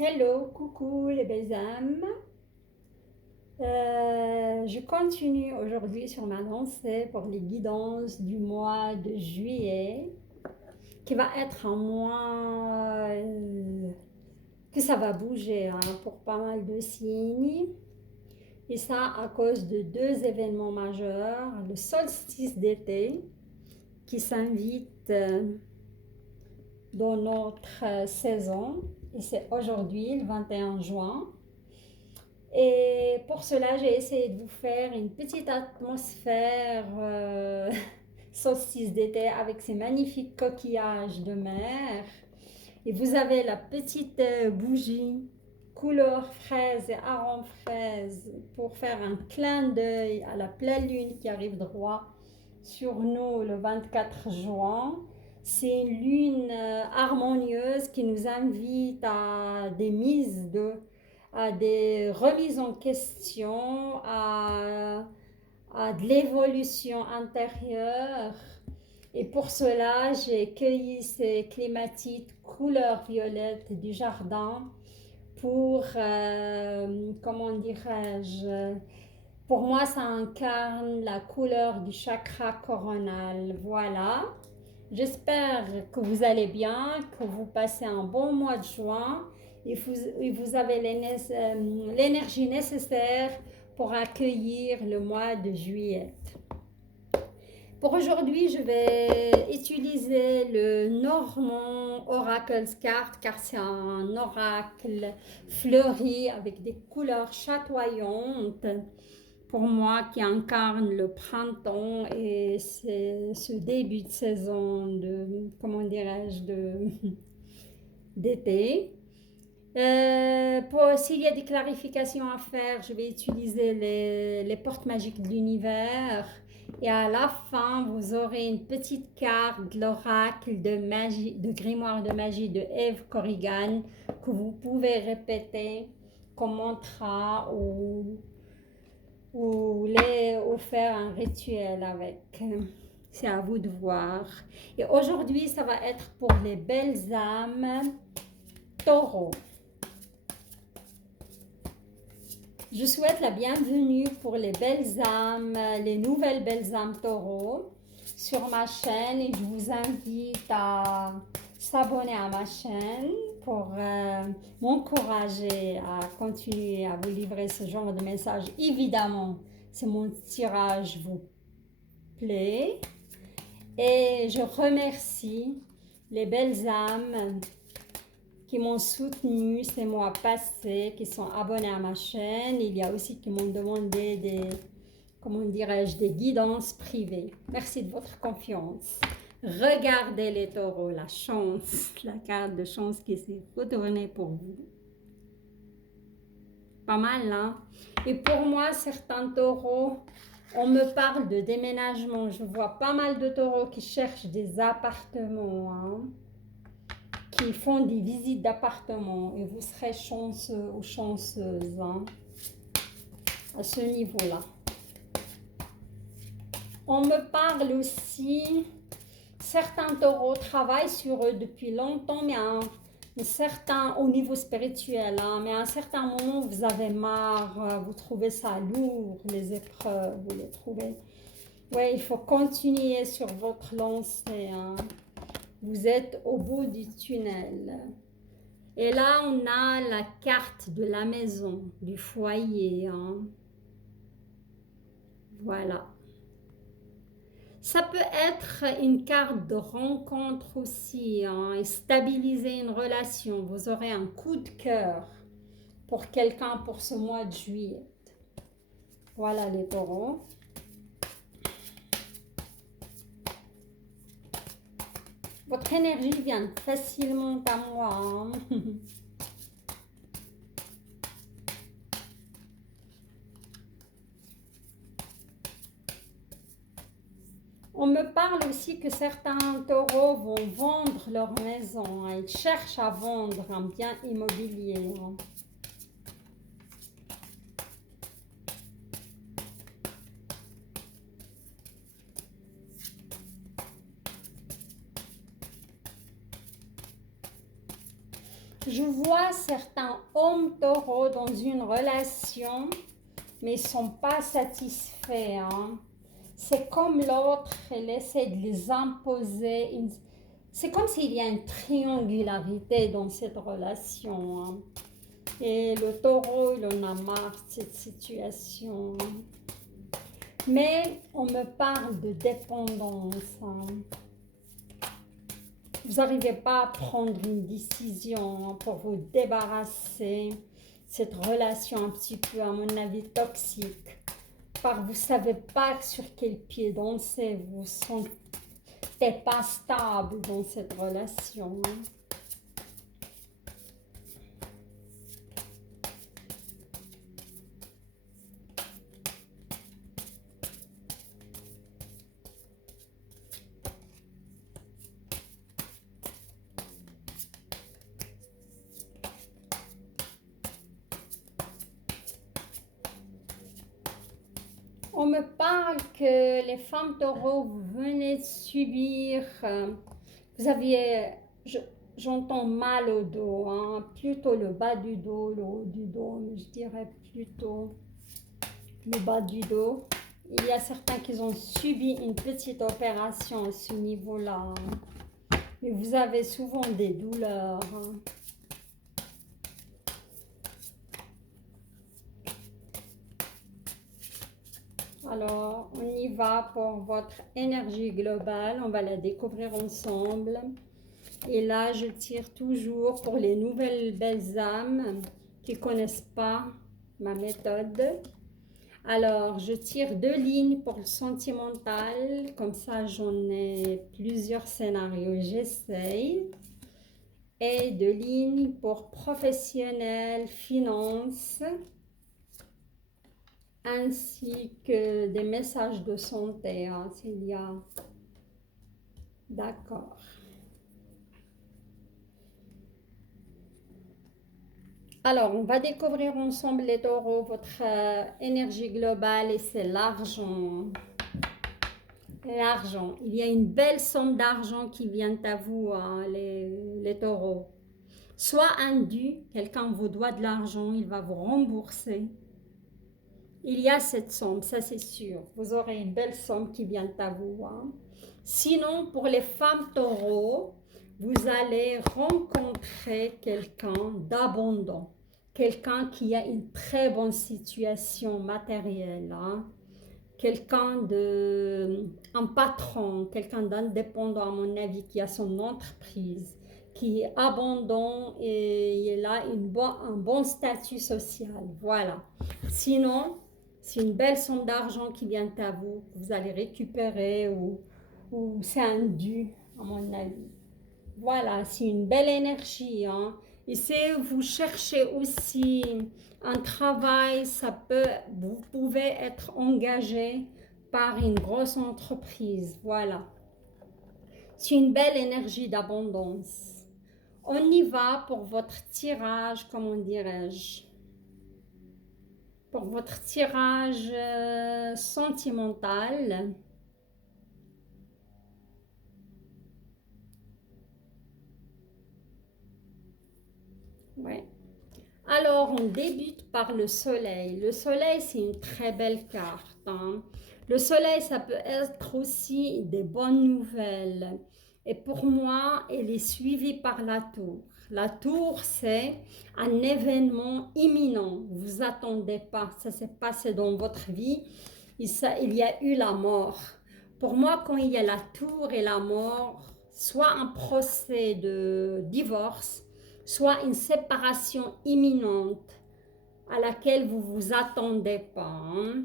Hello, coucou les belles âmes. Je continue aujourd'hui sur ma lancée pour les guidances du mois de juillet, qui va être un mois que ça va bouger pour pas mal de signes. Et ça à cause de deux événements majeurs. Le solstice d'été qui s'invite dans notre saison. Et c'est aujourd'hui, le 21 juin. Et pour cela, j'ai essayé de vous faire une petite atmosphère solstice d'été avec ces magnifiques coquillages de mer. Et vous avez la petite bougie couleur fraise et arôme fraise pour faire un clin d'œil à la pleine lune qui arrive droit sur nous le 24 juin. C'est une lune harmonieuse qui nous invite à à des remises en question, à de l'évolution intérieure. Et pour cela, j'ai cueilli ces clématites couleur violette du jardin pour, comment dirais-je, pour moi, ça incarne la couleur du chakra coronal. Voilà. J'espère que vous allez bien, que vous passez un bon mois de juin et vous avez l'énergie nécessaire pour accueillir le mois de juillet. Pour aujourd'hui, je vais utiliser le Normand Oracle Card car c'est un oracle fleuri avec des couleurs chatoyantes pour moi qui incarne le printemps et c'est ce début de saison de, comment dirais-je, d'été. S'il y a des clarifications à faire, je vais utiliser les portes magiques de l'univers. Et à la fin, vous aurez une petite carte de l'oracle de magie, de grimoire de magie de Eve Corrigan que vous pouvez répéter comme mantra ou faire un rituel avec. C'est à vous de voir. Et aujourd'hui, ça va être pour les belles âmes taureaux. Je souhaite la bienvenue pour les belles âmes, les nouvelles belles âmes taureaux sur ma chaîne et je vous invite à s'abonner à ma chaîne pour m'encourager à continuer à vous livrer ce genre de messages. Évidemment, si mon tirage vous plaît. Et je remercie les belles âmes qui m'ont soutenu ces mois passés, qui sont abonnés à ma chaîne. Il y a aussi qui m'ont demandé comment dirais-je, des guidances privées. Merci de votre confiance. Regardez les taureaux, la chance, la carte de chance qui s'est retournée pour vous. Pas mal, hein? Et pour moi, certains taureaux, on me parle de déménagement. Je vois pas mal de taureaux qui cherchent des appartements, hein? Qui font des visites d'appartements et vous serez chanceux ou chanceuse hein, à ce niveau-là. On me parle aussi, certains taureaux travaillent sur eux depuis longtemps, mais au niveau spirituel, hein, mais à un certain moment, vous avez marre, vous trouvez ça lourd, les épreuves, vous les trouvez. Oui, il faut continuer sur votre lancée. Hein. Vous êtes au bout du tunnel. Et là, on a la carte de la maison, du foyer. Hein. Voilà. Ça peut être une carte de rencontre aussi, hein, et stabiliser une relation. Vous aurez un coup de cœur pour quelqu'un pour ce mois de juillet. Voilà les taureaux. Votre énergie vient facilement à moi. Hein. On me parle aussi que certains taureaux vont vendre leur maison. Hein. Ils cherchent à vendre un bien immobilier. Hein. Je vois certains hommes taureaux dans une relation, mais ils ne sont pas satisfaits. Hein. C'est comme l'autre, elle essaie de les imposer. C'est comme s'il y a une triangularité dans cette relation. Hein. Et le taureau, il en a marre de cette situation. Mais on me parle de dépendance. Hein. Vous n'arrivez pas à prendre une décision pour vous débarrasser de cette relation un petit peu, à mon avis, toxique. Car vous ne savez pas sur quel pied danser, vous ne sentez pas stable dans cette relation. On me parle que les femmes taureaux, vous venez de subir, vous aviez, j'entends mal au dos, hein, plutôt le bas du dos, le haut du dos, mais je dirais plutôt le bas du dos. Il y a certains qui ont subi une petite opération à ce niveau-là, hein, mais vous avez souvent des douleurs. Hein. Alors, on y va pour votre énergie globale. On va la découvrir ensemble. Et là, je tire toujours pour les nouvelles belles âmes qui ne connaissent pas ma méthode. Alors, je tire 2 lignes pour le sentimental. Comme ça, j'en ai plusieurs scénarios. J'essaye. Et 2 lignes pour professionnel, finance, ainsi que des messages de santé, hein, s'il y a. D'accord. Alors, on va découvrir ensemble les taureaux, votre énergie globale, et c'est l'argent. L'argent. Il y a une belle somme d'argent qui vient à vous, hein, les taureaux. Soit un dû, quelqu'un vous doit de l'argent, il va vous rembourser. Il y a cette somme, ça c'est sûr. Vous aurez une belle somme qui vient à vous. Hein. Sinon, pour les femmes taureaux, vous allez rencontrer quelqu'un d'abondant. Quelqu'un qui a une très bonne situation matérielle. Hein. Quelqu'un un patron, quelqu'un d'indépendant à mon avis, qui a son entreprise, qui est abondant et il a un bon statut social. Voilà. Sinon, c'est une belle somme d'argent qui vient à vous, que vous allez récupérer ou c'est un dû, à mon avis. Voilà, c'est une belle énergie. Hein. Et si vous cherchez aussi un travail, vous pouvez être engagé par une grosse entreprise. Voilà. C'est une belle énergie d'abondance. On y va pour votre tirage, comment dirais-je, pour votre tirage sentimental. Ouais. Alors, on débute par le soleil. Le soleil, c'est une très belle carte. Hein. Le soleil, ça peut être aussi des bonnes nouvelles. Et pour moi, elle est suivie par la tour. La tour, c'est un événement imminent. Vous vous attendez pas. Ça s'est passé dans votre vie. Il y a eu la mort. Pour moi, quand il y a la tour et la mort, soit un procès de divorce, soit une séparation imminente à laquelle vous ne vous attendez pas. Hein.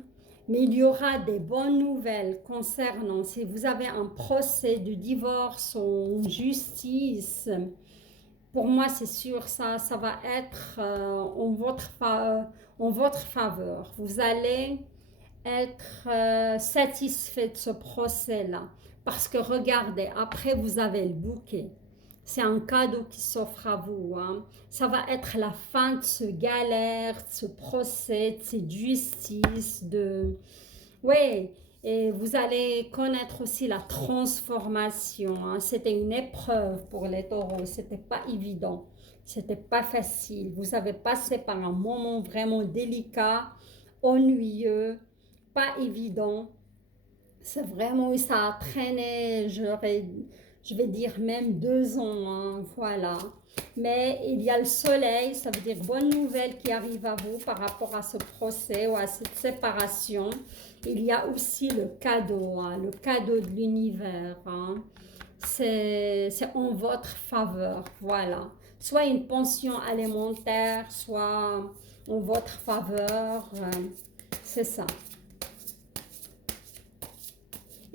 Mais il y aura des bonnes nouvelles concernant, si vous avez un procès de divorce en justice, pour moi c'est sûr, ça va être en votre faveur. Vous allez être satisfait de ce procès-là. Parce que regardez, après vous avez le bouquet. C'est un cadeau qui s'offre à vous. Hein. Ça va être la fin de ce galère, de ce procès, de cette justice. Oui, et vous allez connaître aussi la transformation. Hein. C'était une épreuve pour les taureaux, c'était pas évident. C'était pas facile. Vous avez passé par un moment vraiment délicat, ennuyeux, pas évident. C'est vraiment, ça a traîné, je vais dire même 2 ans, hein, voilà. Mais il y a le soleil, ça veut dire bonne nouvelle qui arrive à vous par rapport à ce procès ou à cette séparation. Il y a aussi le cadeau de l'univers, hein. C'est en votre faveur, voilà. Soit une pension alimentaire, soit en votre faveur, c'est ça.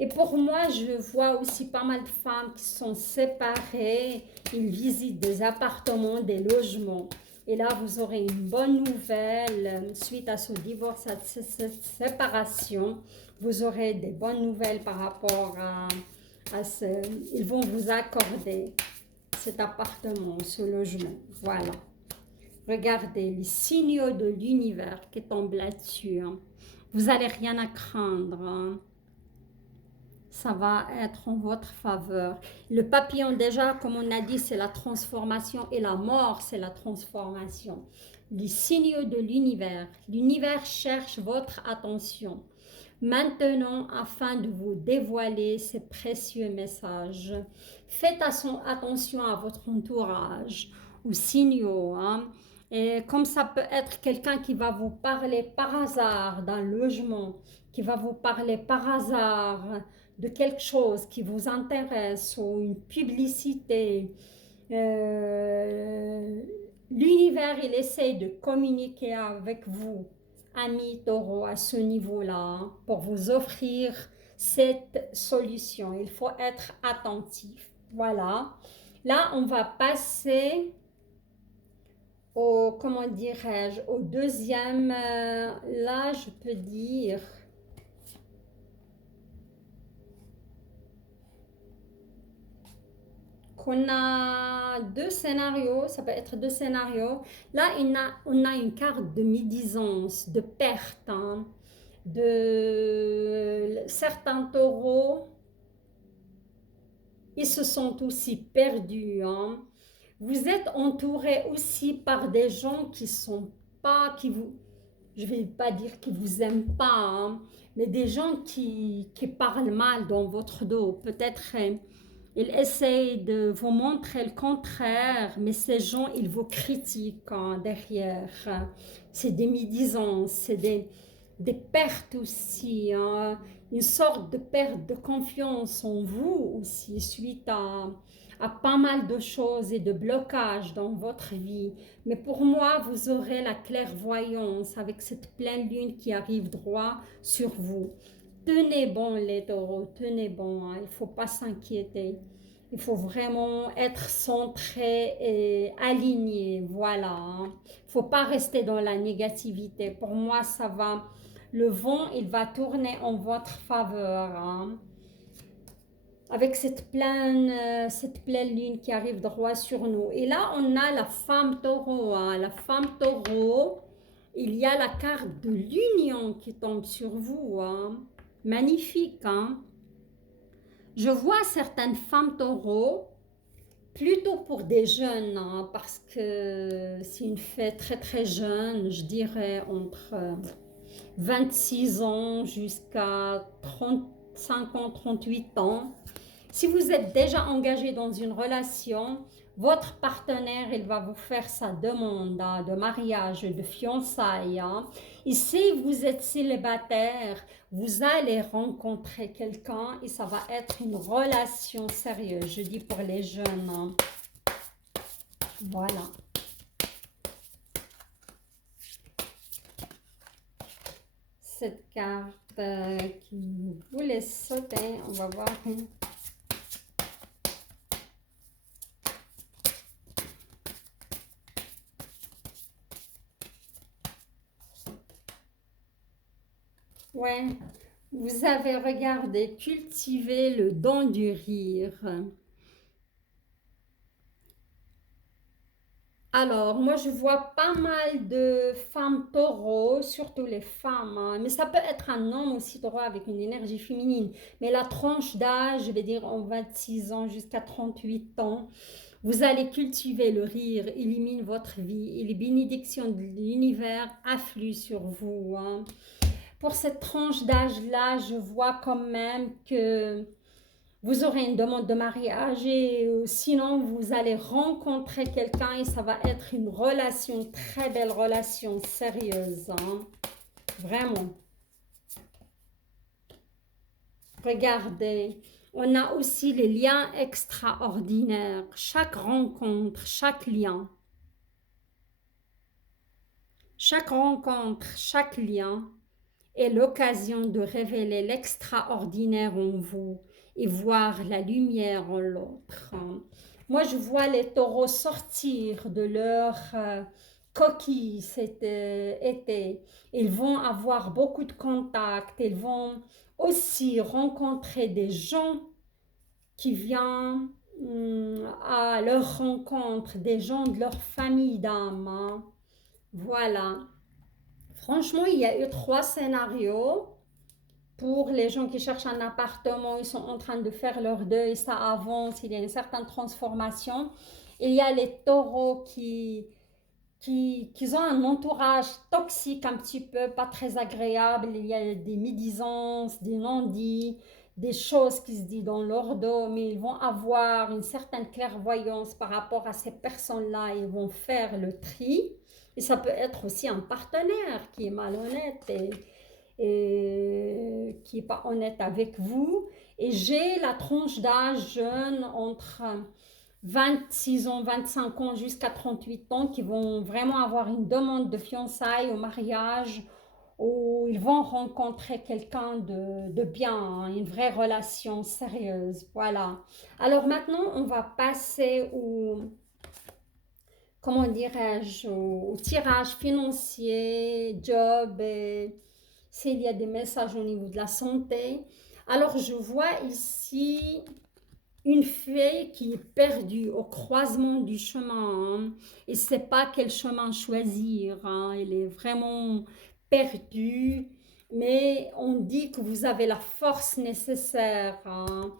Et pour moi, je vois aussi pas mal de femmes qui sont séparées. Ils visitent des appartements, des logements. Et là, vous aurez une bonne nouvelle suite à ce divorce, à cette séparation. Vous aurez des bonnes nouvelles par rapport à ce... Ils vont vous accorder cet appartement, ce logement. Voilà. Regardez les signaux de l'univers qui tombent là-dessus, hein. Vous n'allez rien à craindre, hein. Ça va être en votre faveur. Le papillon, déjà, comme on a dit, c'est la transformation et la mort, c'est la transformation. Les signaux de l'univers. L'univers cherche votre attention. Maintenant, afin de vous dévoiler ces précieux messages, faites attention à votre entourage, aux signaux, hein. Et comme ça peut être quelqu'un qui va vous parler par hasard d'un logement, qui va vous parler par hasard de quelque chose qui vous intéresse ou une publicité. Euh, L'univers, il essaye de communiquer avec vous, amis taureaux, à ce niveau-là, hein, pour vous offrir cette solution. Il faut être attentif. Voilà. Là, on va passer au, comment dirais-je, au deuxième, là, je peux dire, qu'on a 2 scénarios, ça peut être 2 scénarios. Là, on a une carte de médisance, de perte, hein, de certains taureaux, ils se sont aussi perdus, hein. Vous êtes entouré aussi par des gens qui sont pas, qui vous, je vais pas dire qu'ils vous aiment pas, hein, mais des gens qui parlent mal dans votre dos. Peut-être ils essayent de vous montrer le contraire, mais ces gens, ils vous critiquent, hein, derrière. C'est des médisances, c'est des pertes aussi, hein, une sorte de perte de confiance en vous aussi, suite à pas mal de choses et de blocages dans votre vie. Mais pour moi, vous aurez la clairvoyance avec cette pleine lune qui arrive droit sur vous. Tenez bon les taureaux, tenez bon, hein, il ne faut pas s'inquiéter. Il faut vraiment être centré et aligné, voilà, hein. Il ne faut pas rester dans la négativité. Pour moi, ça va, le vent, il va tourner en votre faveur, hein. Avec cette pleine lune qui arrive droit sur nous. Et là, on a la femme taureau, hein. La femme taureau, il y a la carte de l'union qui tombe sur vous, hein. Magnifique, hein. Je vois certaines femmes taureaux, plutôt pour des jeunes, hein, parce que c'est une fête très très jeune, je dirais entre 26 ans jusqu'à 35 ans, 38 ans. Si vous êtes déjà engagé dans une relation, votre partenaire, il va vous faire sa demande, hein, de mariage, de fiançailles, hein. Et si vous êtes célibataire, vous allez rencontrer quelqu'un et ça va être une relation sérieuse. Je dis pour les jeunes, hein. Voilà. Cette carte qui voulait sauter, on va voir. Ouais, vous avez regardé, cultiver le don du rire. Alors, moi, je vois pas mal de femmes taureaux, surtout les femmes, hein, mais ça peut être un homme aussi taureau avec une énergie féminine. Mais la tranche d'âge, je vais dire en 26 ans jusqu'à 38 ans, Vous allez cultiver le rire, illumine votre vie et les bénédictions de l'univers affluent sur vous, hein. Pour cette tranche d'âge-là, je vois quand même que vous aurez une demande de mariage et sinon vous allez rencontrer quelqu'un et ça va être une relation, une très belle relation sérieuse, hein. Vraiment. Regardez, on a aussi les liens extraordinaires. Chaque rencontre, chaque rencontre, chaque lien est l'occasion de révéler l'extraordinaire en vous et voir la lumière en l'autre. Moi, je vois les taureaux sortir de leur coquille cet été. Ils vont avoir beaucoup de contacts. Ils vont aussi rencontrer des gens qui viennent à leur rencontre, des gens de leur famille d'âme, hein. Voilà. Franchement, il y a eu 3 scénarios. Pour les gens qui cherchent un appartement, ils sont en train de faire leur deuil, ça avance, il y a une certaine transformation. Il y a les taureaux qui ont un entourage toxique un petit peu, pas très agréable. Il y a des médisances, des non-dits, des choses qui se disent dans leur dos, mais ils vont avoir une certaine clairvoyance par rapport à ces personnes-là. Ils vont faire le tri. Et ça peut être aussi un partenaire qui est malhonnête et qui n'est pas honnête avec vous. Et j'ai la tranche d'âge jeune entre 26 ans, 25 ans jusqu'à 38 ans qui vont vraiment avoir une demande de fiançailles, au mariage, où ils vont rencontrer quelqu'un de bien, hein, une vraie relation sérieuse. Voilà. Alors maintenant, on va passer comment dirais-je, au tirage financier, job, et s'il y a des messages au niveau de la santé. Alors je vois ici une fée qui est perdue au croisement du chemin, hein, et ne sait pas quel chemin choisir, hein. Elle est vraiment perdue, mais on dit que vous avez la force nécessaire, hein.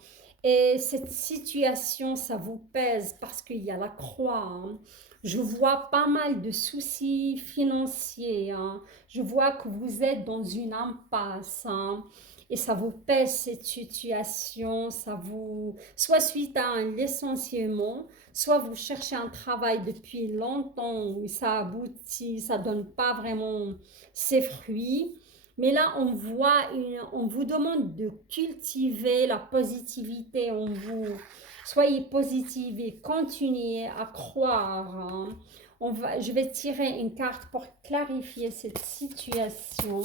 Et cette situation, ça vous pèse parce qu'il y a la croix, hein. Je vois pas mal de soucis financiers, hein. Je vois que vous êtes dans une impasse, hein. Et ça vous pèse cette situation, ça vous soit suite à un licenciement, soit vous cherchez un travail depuis longtemps où ça aboutit, ça donne pas vraiment ses fruits. Mais là, on vous demande de cultiver la positivité en vous. Soyez positive et continuez à croire, hein. Je vais tirer une carte pour clarifier cette situation.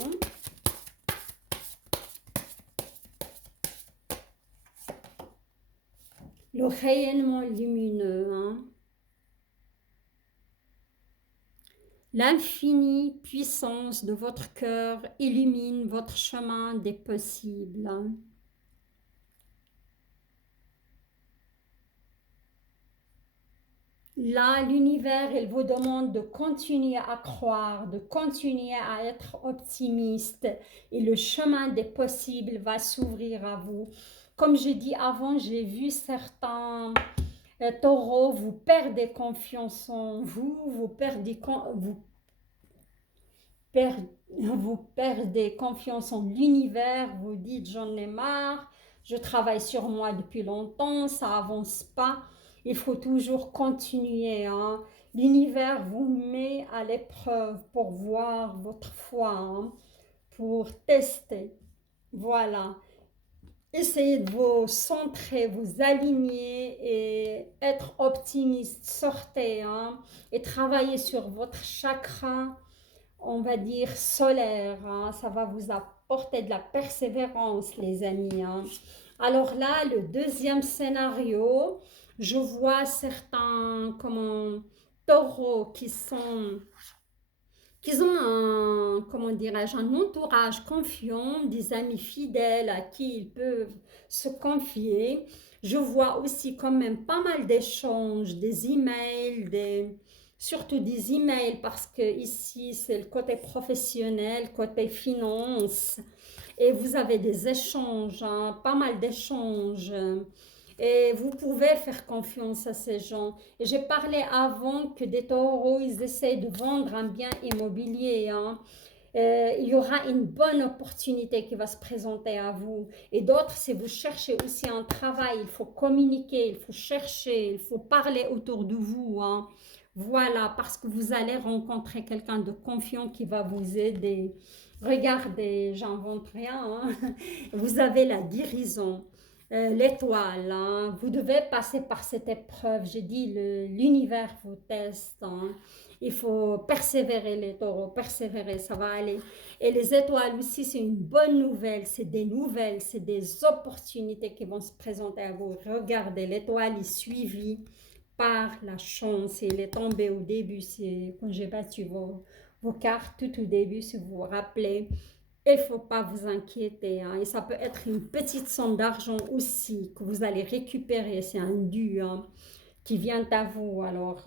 Le rayonnement lumineux, hein. L'infinie puissance de votre cœur illumine votre chemin des possibles. Là, l'univers, il vous demande de continuer à croire, de continuer à être optimiste et le chemin des possibles va s'ouvrir à vous. Comme j'ai dit avant, j'ai vu certains taureaux, vous perdez confiance en vous, per- vous perdez confiance en l'univers, vous dites j'en ai marre, je travaille sur moi depuis longtemps, ça avance pas, il faut toujours continuer, hein. L'univers vous met à l'épreuve pour voir votre foi, hein, pour tester. Voilà. Essayez de vous centrer, vous aligner et être optimiste. Sortez, hein, et travaillez sur votre chakra, on va dire solaire, hein. Ça va vous apporter de la persévérance, les amis, hein. Alors là, le deuxième scénario, je vois certains taureaux qui ont un, comment dirais-je, un entourage confiant, des amis fidèles à qui ils peuvent se confier. Je vois aussi quand même pas mal d'échanges, des emails, surtout des emails parce que ici c'est le côté professionnel, côté finance, et vous avez des échanges, hein, pas mal d'échanges. Et vous pouvez faire confiance à ces gens. Et j'ai parlé avant que des taureaux, ils essayent de vendre un bien immobilier, hein. Il y aura une bonne opportunité qui va se présenter à vous. Et d'autres, si vous cherchez aussi un travail, il faut communiquer, il faut chercher, il faut parler autour de vous, hein. Voilà, parce que vous allez rencontrer quelqu'un de confiant qui va vous aider. Regardez, j'invente rien, hein. Vous avez la guérison, l'étoile, hein. Vous devez passer par cette épreuve. J'ai dit, l'univers vous teste, hein. Il faut persévérer les taureaux, persévérer, ça va aller. Et les étoiles aussi, c'est une bonne nouvelle, c'est des opportunités qui vont se présenter à vous. Regardez, l'étoile est suivie par la chance. Il est tombé au début, c'est quand j'ai battu vos cartes tout au début, si vous vous rappelez. Il ne faut pas vous inquiéter, hein. Et ça peut être une petite somme d'argent aussi que vous allez récupérer, c'est un dû, hein, qui vient à vous. Alors,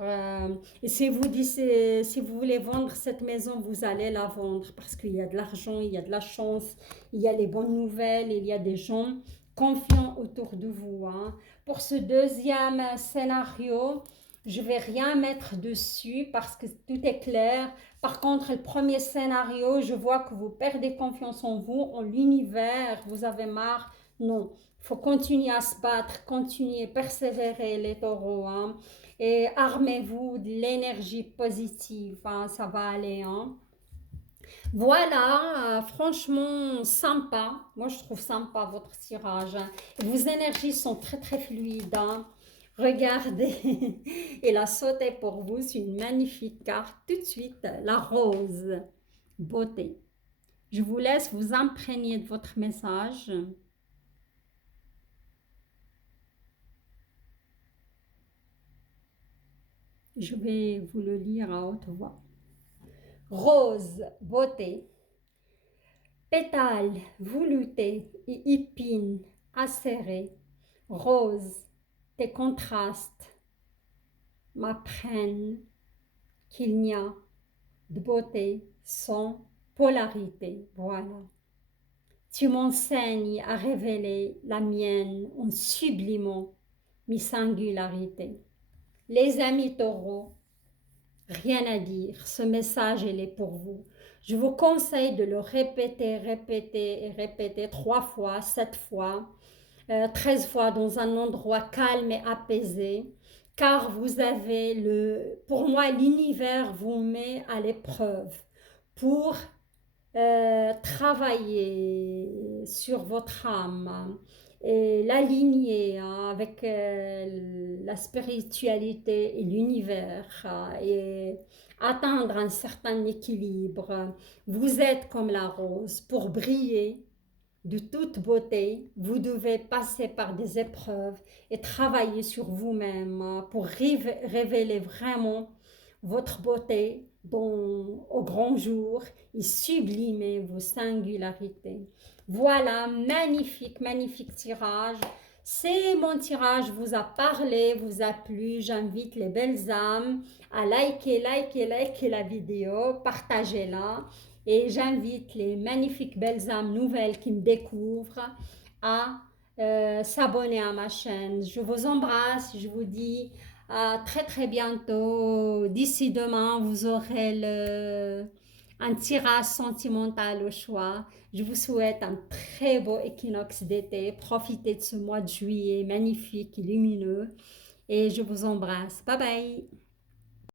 et si vous dites, si vous voulez vendre cette maison, vous allez la vendre parce qu'il y a de l'argent, il y a de la chance, il y a les bonnes nouvelles, il y a des gens confiants autour de vous, hein. Pour ce deuxième scénario, je vais rien mettre dessus parce que tout est clair. Par contre, le premier scénario, je vois que vous perdez confiance en vous, en l'univers, vous avez marre. Non, il faut continuer à se battre, continuer, persévérer les taureaux, hein. Et armez-vous de l'énergie positive, hein, ça va aller, hein. Voilà, franchement sympa. Moi, je trouve sympa votre tirage, hein. Vos énergies sont très très fluides, hein. Regardez, il a sauté pour vous, c'est une magnifique carte. Tout de suite, la rose, beauté. Je vous laisse vous imprégner de votre message. Je vais vous le lire à haute voix. Rose, beauté. Pétales veloutés et épines acérées. Rose, tes contrastes m'apprennent qu'il n'y a de beauté sans polarité. Voilà. Tu m'enseignes à révéler la mienne en sublimant mes singularités. Les amis taureaux, rien à dire, ce message il est pour vous. Je vous conseille de le répéter, répéter et répéter 3 fois, 7 fois, 13 fois dans un endroit calme et apaisé, car vous avez pour moi, l'univers vous met à l'épreuve pour travailler sur votre âme et l'aligner, hein, avec la spiritualité et l'univers, et atteindre un certain équilibre. Vous êtes comme la rose. Pour briller de toute beauté, vous devez passer par des épreuves et travailler sur vous-même, hein, pour révéler vraiment votre beauté au grand jour et sublimer vos singularités. Voilà, magnifique, magnifique tirage. Si mon tirage vous a parlé, vous a plu, j'invite les belles âmes à liker la vidéo, partagez-la. Et j'invite les magnifiques belles âmes nouvelles qui me découvrent à s'abonner à ma chaîne. Je vous embrasse, je vous dis à très très bientôt. D'ici demain, vous aurez un tirage sentimental au choix. Je vous souhaite un très beau équinoxe d'été. Profitez de ce mois de juillet magnifique et lumineux. Et je vous embrasse. Bye bye.